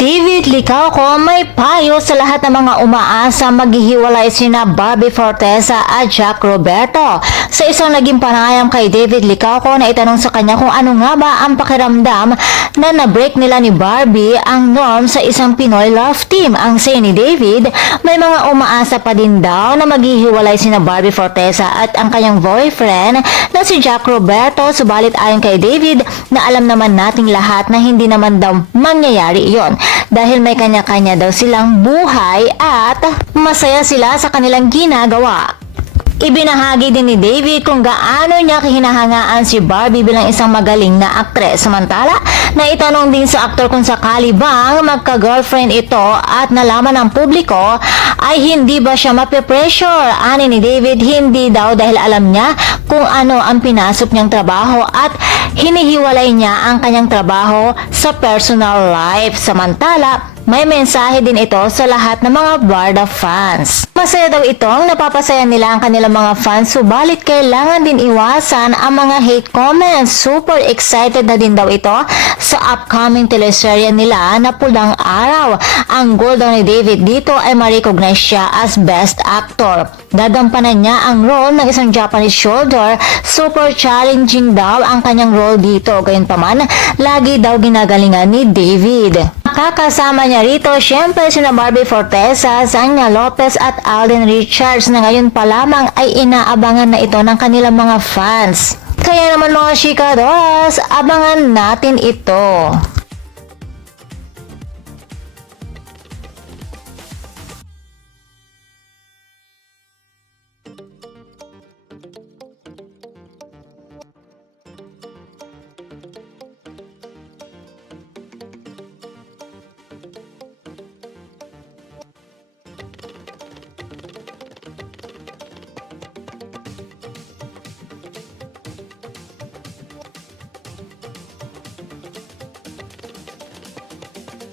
David Licauco may payo sa lahat ng mga umaasa maghihiwalay sina Barbie Forteza at Jack Roberto. Sa isang naging panayam kay David Licauco na itanong sa kanya kung ano nga ba ang pakiramdam na na-break nila ni Barbie ang norm sa isang Pinoy love team. Ang say ni David, may mga umaasa pa din daw na maghihiwalay sina Barbie Forteza at ang kanyang boyfriend na si Jack Roberto, subalit ayon kay David na alam naman nating lahat na hindi naman daw mangyayari iyon. Dahil may kanya-kanya daw silang buhay at masaya sila sa kanilang ginagawa. Ibinahagi din ni David kung gaano niya kahinahangaan si Barbie bilang isang magaling na aktres. Samantala, naitanong din sa aktor kung sakali bang magka-girlfriend ito at nalaman ng publiko ay hindi ba siya mape-pressure. Ani ni David, hindi daw dahil alam niya kung ano ang pinasok niyang trabaho at hinihiwalay niya ang kanyang trabaho sa personal life. Samantala, may mensahe din ito sa lahat ng mga Barda fans. Masaya daw itong napapasaya nila ang kanilang mga fans, subalit kailangan din iwasan ang mga hate comments. Super excited na din daw ito sa upcoming teleserye nila na Pulang Araw. Ang goal daw ni David dito ay ma-recognize siya as Best Actor. Gagampanan niya ang role ng isang Japanese soldier. Super challenging daw ang kanyang role dito. Gayunpaman, lagi daw ginagalingan ni David. Kakasama niya rito, syempre sina Barbie Forteza, Zania Lopez at Alden Richards na ngayon pa lamang ay inaabangan na ito ng kanilang mga fans. Kaya naman mga chikadoras, abangan natin ito.